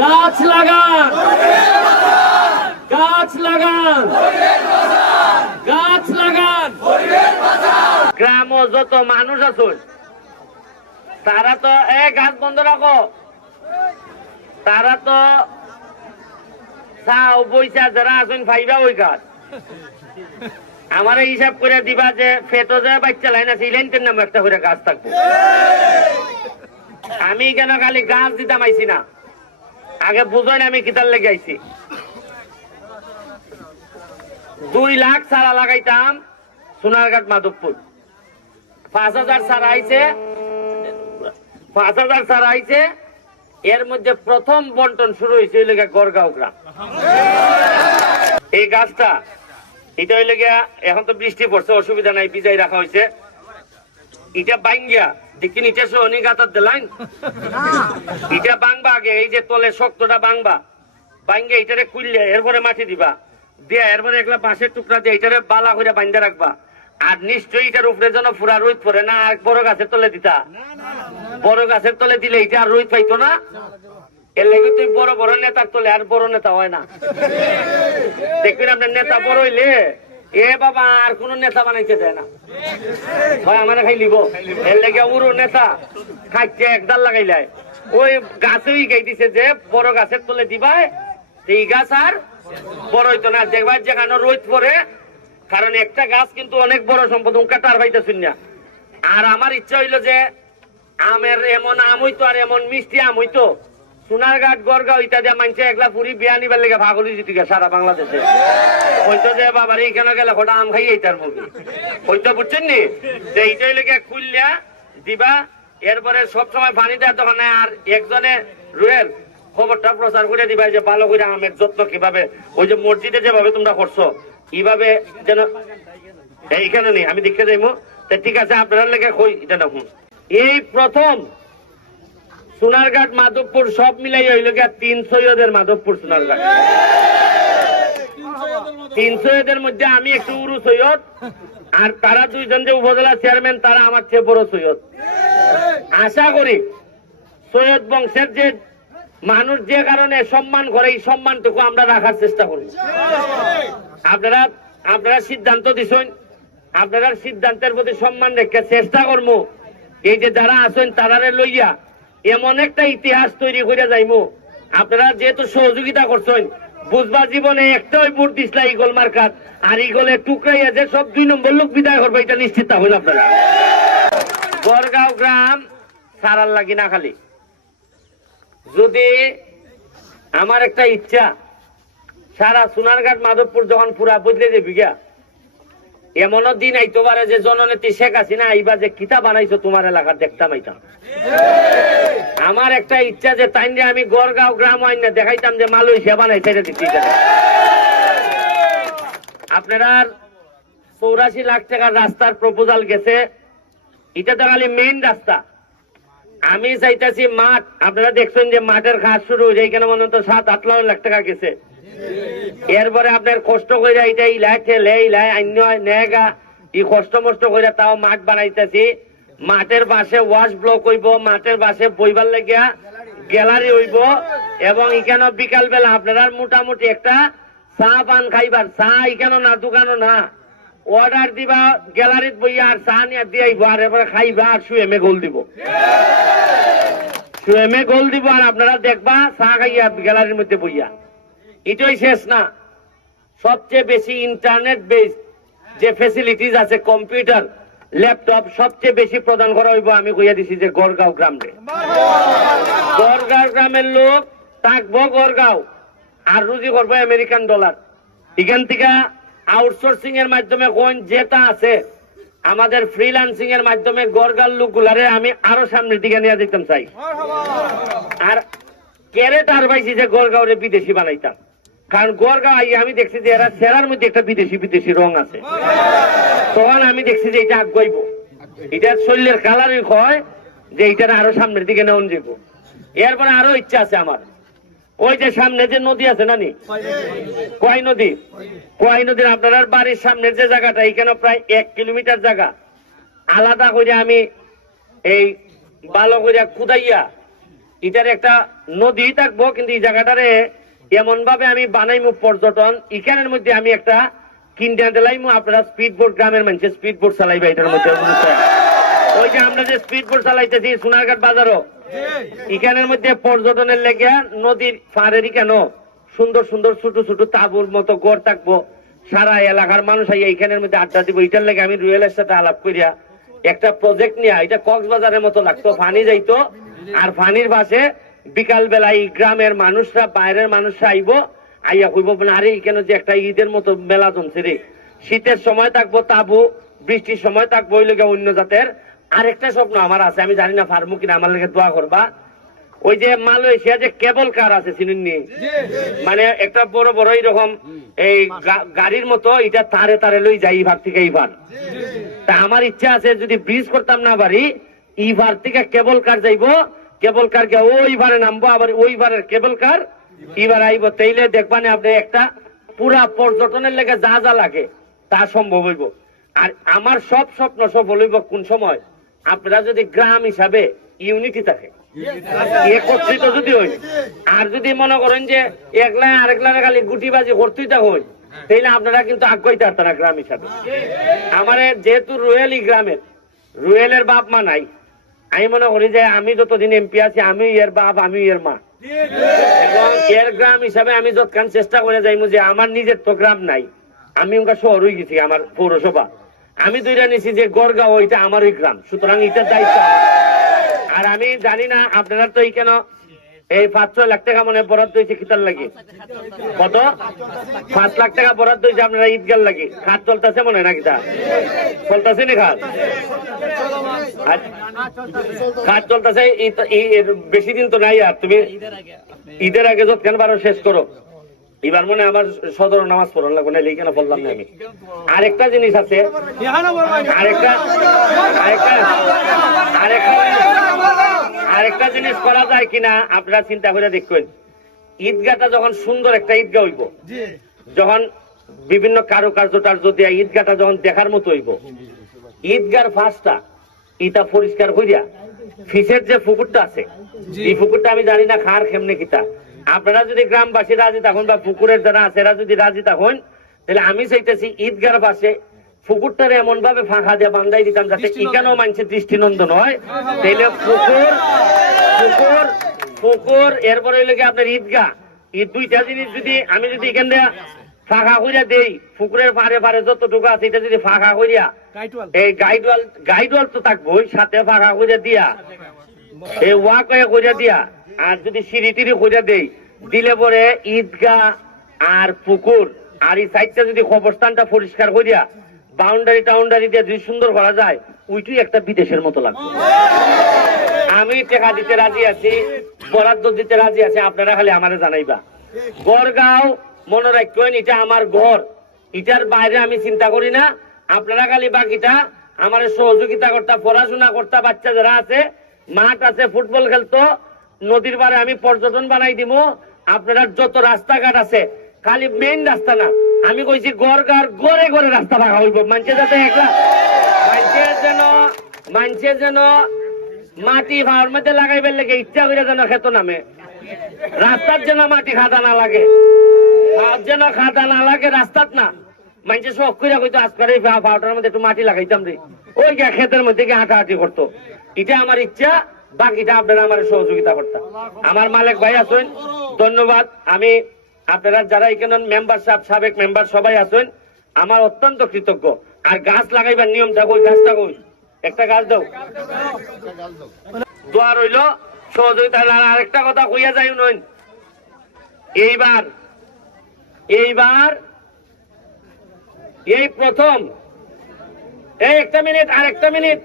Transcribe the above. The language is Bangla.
গাছ লাগান, গাছ লাগান, গাছ লাগান। গ্রাম যত মানুষ আছেন তারা তো গাছ বন্ধ রাখো, তারা তো চাও বইসা যারা আছেন ফাইবা ওই গাছ আমার হিসাব করে দিবা যে ফেটো যে বাচ্চা লাইন আছে এই লাইনটার নাম একটা করে গাছ থাকবো। আমি কেন খালি গাছ দিতাম আইছি না, আগে বুঝোই না আমি কিতার লেগে আইছি। 2 লাখ চারা লাগাইতাম সোনারঘাট মাধবপুর, 5,000 চারা আইছে, 5,000 চারা আইছে। এর মধ্যে প্রথম বন্টন শুরু হয়েছে গড়গাঁও গ্রাম। এই গাছটা এটা হইলে গিয়া এখন তো বৃষ্টি পড়ছে অসুবিধা নাই, বিজাই রাখা হয়েছে। এটা বাঙ্গিয়া দেখিন ইটা সোহনি গাতার দিলাইন, এটা বাংবা আগে এই যে তলে শক্তটা বাংবা, বাঙ্গে এটারে কুইলে এরপরে মাটি দিবা, দিয়া এরপরে একলা বাঁশের টুকরা দিয়ে এটারে বালা করে বান্ধা রাখবা। আর নিশ্চয়ই এটার উপরে যেন পুরা রোদ পড়ে না। আর বড় গাছের তলে দিতা, বড় গাছের তলে দিলে এটা আর রোদ পাইতো না। এর লেগে তুই বড় বড় নেতার তলে আর বড় নেতা হয় না। দেখবেন আপনার নেতা বড় হইলে এ বাবা আর কোন নেতা বানাইতে দেয় না, হয় আমার খাই লিব। এর লেগে উড়ো নেতা খাইতে একদাল লাগাইলাই ওই গাছই গাইতেছে যে বড় গাছের তলে দিবাই, এই গাছ আর বড় হইতো না। দেখবার যেখানে রোদ পড়ে, কারণ একটা গাছ কিন্তু অনেক বড় সম্পদ, উনকা টার পাইতেছেন না। আর আমার ইচ্ছা হইলো যে আমের এমন আম হইতো আর এমন মিষ্টি আম হইতো, সোনারঘাট গড়গাঁও ইটা দিয়ে মানছে একলা পুরি বিয়া নিবার লেগে ভাগলি জিতে সারা বাংলাদেশে হয়তো যে বাবার এইখানে গেলে কটা আম খাই এইটার মুখে হয়তো, বুঝছেন নি? এইটাই লেগে খুললিয়া দিবা, এরপরে সবসময় পানি দেওয়া তখন। আর একজনে রুয়েল খবরটা প্রচার করে দিবা যে ভালো করে আমের যত্ন কিভাবে, ওই যে মসজিদে যেভাবে তোমরা করছো এইভাবে যেন এইখানে নেই। আমি দেখে যাইমো, ঠিক আছে আপনার লেগে কই এটা দেখুন। এই প্রথম সোনারঘাট মাধবপুর সব মিলাই হইল গিয়া 3 সৈয়দের মাধবপুর সোনারঘাট। 3 সৈয়দের মধ্যে আমি একটু উরু সৈয়দ, আর তারা 2 জন যে উপজেলা চেয়ারম্যান তারা আমার চেয়ে বড় সৈয়দ। আশা করি সৈয়দ বংশের যে মানুষ যে কারণে সম্মান করে এই সম্মানটুকু আমরা রাখার চেষ্টা করি। আপনারা সিদ্ধান্ত দিছেন, আপনারা সিদ্ধান্তের প্রতি সম্মান রেখে চেষ্টা করবো এই যে যারা আছেন তারারে লইয়া এমন একটা ইতিহাস তৈরি করে যাইমু। আপনারা যেহেতু সহযোগিতা করছেন, বুঝবা জীবনে একটাই ভোট দিসলা ইগল মার্কাত, আর ইগলের টুকরাই আছে সব 2 নম্বর লোক বিদায় করবে, এটা নিশ্চিত হইল আপনারা। গড়গাঁও গ্রাম সারার লাগি না খালি, যদি আমার একটা ইচ্ছা সারা সোনারঘাট মাধবপুর যখন পুরা বদলে যাবি গা, এমনও দিন আইতে পারে যে জননেত্রী শেখ হাসিনা আইবা যে কিতা বানাইছো তোমার এলাকার দেখতাম আইতাম। আমার একটা ইচ্ছা যে তাই আমি গড়গাঁও গ্রাম আইন না দেখাইতাম যে মালয়েশিয়া বানাইছে। আপনারা 84 লাখ টাকার রাস্তার প্রপোজাল গেছে, এটা তো খালি মেইন রাস্তা। আমি চাইতেছি মাঠ, আপনারা দেখছেন যে মাঠের কাজ শুরু হয়েছে, এখানে মনে তো 7-8 লাখ টাকা গেছে। এরপরে আপনার কষ্ট করে এটা ইলাই ঠেলে ইলাই অন্য নেগা এই কষ্ট মষ্ট করে তাও মাঠ বানাইতেছি। মাঠের পাশে ওয়াশ ব্লক হইব, মাঠের পাশে বইবার লাগিয়া গ্যালারি হইব, এবং এখানে বিকাল বেলা আপনারা মোটামুটি একটা চা পান খাইবার, চা এখানে না দোকানও না, অর্ডার দিবা গ্যালারিত বইয়া আর চা নিয়ে দিয়ে আইব, আর এরপরে খাইবা আর সুয়েমে গোল দিব, সুয়েমে গোল দিব, আর আপনারা দেখবা চা খাইয়া গ্যালারির মধ্যে বইয়া। এটাই শেষ না, সবচেয়ে বেশি ইন্টারনেট বেসড যে ফেসিলিটিস আছে, কম্পিউটার ল্যাপটপ সবচেয়ে বেশি প্রদান করা হইব। আমি কইয়া দিছি যে গড়গাঁও গ্রামে, গড়গাঁও গ্রামের লোক থাকবো গড়গাঁও, আর রুজি করবো আমেরিকান ডলার। এখান থেকে আউটসোর্সিং এর মাধ্যমে কোন যেটা আছে আমাদের ফ্রিল্যান্সিং এর মাধ্যমে গড়গাঁও লোকগুলারে আমি আরো সামনের দিকে নিয়ে যেতাম চাই। আর ক্যারেট আর পাইছি যে গড়গাঁওরে বিদেশি বানাইতাম, কারণ গড়গাঁও আমি দেখছি যে এরা সেরার মধ্যে একটা বিদেশি বিদেশি রং আছে। তখন আমি দেখছি যে এটা আগাইব, এটার শরীরের কালারই হয় যে এইটা আরো সামনের দিকে নেওয়া যাব। এরপরে আরো ইচ্ছা আছে আমার, ওই যে সামনে যে নদী আছে না নি কোয়াই নদী, কোয়াই নদীর আপনার বাড়ির সামনের যে জায়গাটা, এখানে প্রায় 1 কিলোমিটার জায়গা আলাদা করে আমি এই ভালো করে খুদাইয়া এটার একটা নদী থাকবো, কিন্তু এই জায়গাটারে এমন ভাবে আমি বানাইমু পর্যটন, এখানের মধ্যে আমি একটা কিনতে দিলাইমু, আপনারা স্পিড বোট, গ্রামের মানুষের স্পিড বোট চালাইবে এটার মধ্যে। ওই যে আমরা যে স্পিড বোট চালাইতেছি সোনারঘাট বাজারও, এখানের মধ্যে পর্যটনের লেগে নদীর পাড়েরই কেন সুন্দর সুন্দর ছোট ছোট তাঁবুর মতো ঘর থাকবো, সারা এলাকার মানুষ আইয়া এখানের মধ্যে আড্ডা দিব। এটার লেগে আমি রুয়েলের সাথে আলাপ করিয়া একটা প্রজেক্ট নিয়ে, এটা কক্সবাজারের মতো লাগতো, ফানি যাইতো, আর ফানির পাশে বিকাল বেলায় গ্রামের মানুষরা, বাইরের মানুষরা আইবো, আইয়া কইব আরে এখানে যে একটা ঈদের মতো মেলা জমছে রে, শীতের সময় থাকবো তাবু, বৃষ্টির সময় থাকবো ওই লেগে অন্য জাতের। আরেকটা স্বপ্ন আমার আছে, আমি জানি না ফার্মু কিনা, আমার লেগে দোয়া করবা। ওই যে মালয়েশিয়া যে কেবল কার আছে চিনুননি, মানে একটা বড় বড় এইরকম এই গাড়ির মতো, এটা তারে তারে লই যাই এইবার থেকে এইবার। তা আমার ইচ্ছা আছে যদি ব্রিজ করতাম না পারি, এইবার থেকে কেবল কার যাইবো, কেবল কার কে ওইবারে নামবো, আবার ওইবারের কেবল কার এবার আইব, তাইলে দেখবানে আপনি একটা পুরা পর্যটনের লেগে যা যা লাগে তা সম্ভব হইব। আর আমার সব স্বপ্ন সফল হইব কোন সময়, আপনারা যদি গ্রাম হিসাবে ইউনিটি থাকে, একত্রিত যদি হই, আর যদি মনে করেন যে একলা আরেকলা খালি গুটিবাজি করতেই হই, তাইলে আপনারা কিন্তু আগ্রহী থাকতেন না গ্রাম হিসাবে। আমার যেহেতু রুয়েলই গ্রামের, রুয়েলের বাপ মা নাই, আমি মনে করি যে আমি যতদিন এমপি আছি আমি এর বাপ, আমি এর মা, এবং এর গ্রাম হিসাবে আমি যতক্ষণ চেষ্টা করে যাইমু যে আমার নিজের তো গ্রাম নাই, আমি ওখানে শহর হয়ে গেছি, আমার পৌরসভা আমি দুইটা নিছি যে গড়গাঁও, ওইটা আমারই গ্রাম, সুতরাং এটার দায়িত্ব। আর আমি জানি না আপনারা তো এই কেন এই 5-6 লাখ টাকা মনে বরাদ্দ হয়েছে কিতার লাগে, কত 5 লাখ টাকা বরাদ্দ হয়েছে আপনারা ঈদগার লাগে, খাত চলতেছে মনে হয় না, কিতা চলতেছে না খাত, খাত চলতেছে, বেশি দিন তো নাই। আর তুমি ঈদের আগে যতক্ষণ পারো শেষ করো। এবার মনে আমার সদর নামাজ পড়ান লাগবে না, কেন বললাম না আমি। আরেকটা জিনিস আছে, আরেকটা জিনিস করা যায় কিনা আপনারা চিন্তা করে দেখবেন। ঈদগাটা যখন সুন্দর একটা ঈদগা হইব, যখন বিভিন্ন কারুকার্য টার্য দিয়া ঈদগাটা যখন দেখার মতো হইব, ঈদগার ফাঁসটা ইটা পরিষ্কার করিয়া ফিসের যে পুকুরটা আছে, এই পুকুরটা আমি জানি না খার কেমনে কিতা, আপনারা যদি গ্রামবাসী রাজি থাকুন বা পুকুরের যারা আছে এরা যদি রাজি থাকুন, তাহলে আমি চাইতেছি ঈদগার পাশে পুকুরটারে এমন ভাবে ফাঁকা দিয়ে বান্ধাই দিতাম যাতে এখানেও মানুষের দৃষ্টিনন্দন হয়। তাইলে পুকুর এরপরে লেগে আপনার ঈদগাহ, এই দুইটা জিনিস যদি আমি যদি এখান দিয়ে ফাঁকা করিয়া দেই, পুকুরের পারে পারে যতটুকু আছে এটা যদি ফাঁকা করিয়া, এই গাইডওয়াল তো থাকবোই, সাথে ফাঁকা করিয়া দিয়া, এই ওয়াক করিয়া দিয়া, আর যদি সিঁড়ি টিড়ি করিয়া দেই, দিলে পরে ঈদগাহ আর পুকুর আর এই সাইডটা যদি কবরস্থানটা পরিষ্কার করিয়া বাউন্ডারি টাউন্ডারি দিয়ে যদি সুন্দর করা যায়, ওইটাই একটা বিদেশের মতো লাগবে। আমি টাকা দিতে রাজি আছি, বরাদ্দ দিতে রাজি আছি, আপনারা খালি আমারে জানাইবা। গড়গাঁও মনে রাখবেন, এটা আমার ঘর, এটার বাইরে আমি চিন্তা করি না। আপনারা খালি বাকিটা আমার সহযোগিতা করতা, পড়াশোনা করতা, বাচ্চা যারা আছে, মাঠ আছে, ফুটবল খেলতো, নদীর পাড়ে আমি পর্যটন বানাই দিব। আপনারা যত রাস্তাঘাট আছে, খালি মেইন রাস্তা না, আমি কইছি গড়গাঁর গড়ে গড়ে রাস্তা রাখা হইব, মানুষের যাতে একলা মানুষের যেন মাটি ভাড়ার মধ্যে লাগাইবার লেগে ইচ্ছা করে যেন খেত নামে, রাস্তার যেন মাটি খাদা না লাগে, যেন খাদা না লাগে রাস্তাত না, মানুষের শখ করে কইতো আজকাল এই ভাড়াটার মধ্যে একটু মাটি লাগাইতাম রে, ওই ক্ষেতের মধ্যে গিয়ে হাঁটাহাঁটি করতো। এটা আমার ইচ্ছা, বাকিটা আপনারা আমার সহযোগিতা করতাম। আমার মালিক ভাই আছেন, ধন্যবাদ। আমি আপনারা যারা এখানে মেম্বার সাবেক মেম্বার সবাই আছেন, আমার অত্যন্ত কৃতজ্ঞ। আর গাছ লাগাইবার নিয়মটা কই, গাছটা কই, একটা গাছ দাও, দোয়া রইল সহযোগিতা। আরেকটা কথা কইয়া যাই নয়, এইবার এই প্রথম, এই একটা মিনিট, আরেকটা মিনিট,